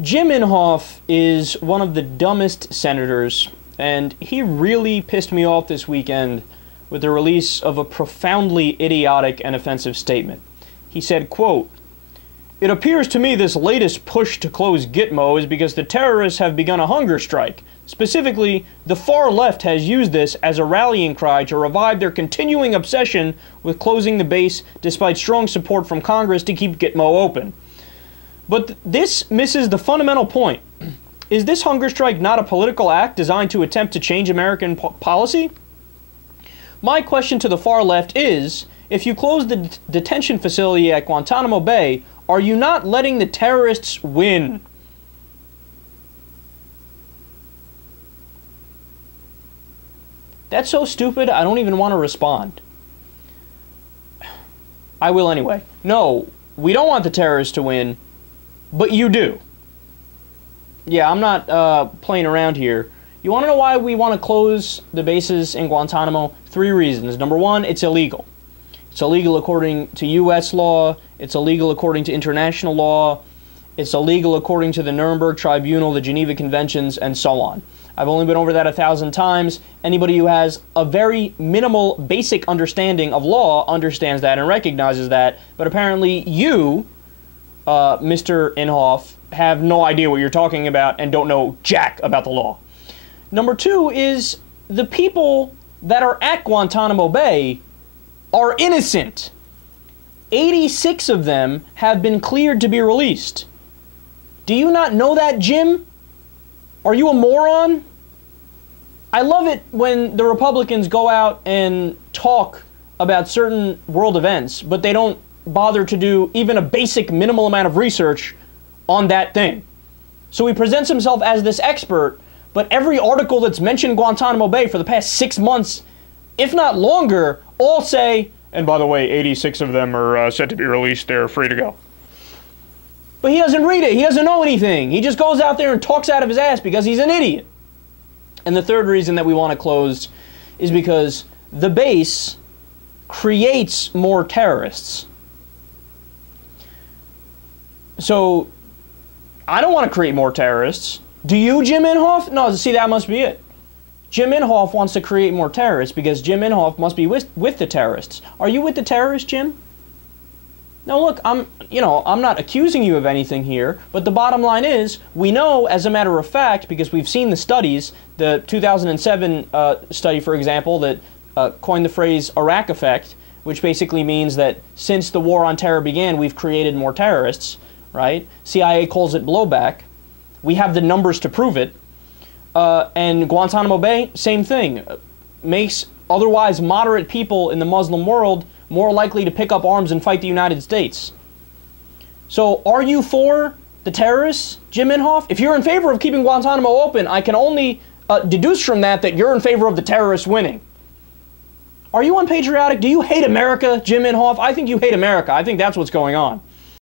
Jim Inhofe is one of the dumbest senators, and he really pissed me off this weekend with the release of a profoundly idiotic and offensive statement. He said, quote, "It appears to me this latest push to close Gitmo is because the terrorists have begun a hunger strike. Specifically, the far left has used this as a rallying cry to revive their continuing obsession with closing the base despite strong support from Congress to keep Gitmo open." But this misses the fundamental point. Is this hunger strike not a political act designed to attempt to change American policy? My question to the far left is, if you close the detention facility at Guantanamo Bay, are you not letting the terrorists win? That's so stupid, I don't even want to respond. I will anyway. No, we don't want the terrorists to win, but you do. Yeah, I'm not playing around here. You want to know why we want to close the bases in Guantanamo? 3 reasons. Number 1, it's illegal. It's illegal according to U.S. law. It's illegal according to international law. It's illegal according to the Nuremberg Tribunal, the Geneva Conventions, and so on. I've only been over that 1,000 times. Anybody who has a very minimal, basic understanding of law understands that and recognizes that. But apparently you, Mr. Inhofe, have no idea what you're talking about and don't know jack about the law. Number 2 is the people that are at Guantanamo Bay are innocent. 86 of them have been cleared to be released. Do you not know that, Jim? Are you a moron? I love it when the Republicans go out and talk about certain world events, but they don't bother to do even a basic minimal amount of research on that thing. So he presents himself as this expert, but every article that's mentioned Guantanamo Bay for the past 6 months, if not longer, all say, and by the way, 86 of them are set to be released, they're free to go. But he doesn't read it, he doesn't know anything. He just goes out there and talks out of his ass because he's an idiot. And the third reason that we want to close is because the base creates more terrorists. So, I don't want to create more terrorists. Do you, Jim Inhofe? No, see, that must be it. Jim Inhofe wants to create more terrorists because Jim Inhofe must be with the terrorists. Are you with the terrorists, Jim? Now look, I'm not accusing you of anything here, but the bottom line is, we know as a matter of fact, because we've seen the studies, the 2007 study, for example, that coined the phrase Iraq effect, which basically means that since the war on terror began, we've created more terrorists, right? CIA calls it blowback. We have the numbers to prove it. And Guantanamo Bay, same thing. Makes otherwise moderate people in the Muslim world more likely to pick up arms and fight the United States. So are you for the terrorists, Jim Inhofe? If you're in favor of keeping Guantanamo open, I can only deduce from that that you're in favor of the terrorists winning. Are you unpatriotic? Do you hate America, Jim Inhofe? I think you hate America. I think that's what's going on.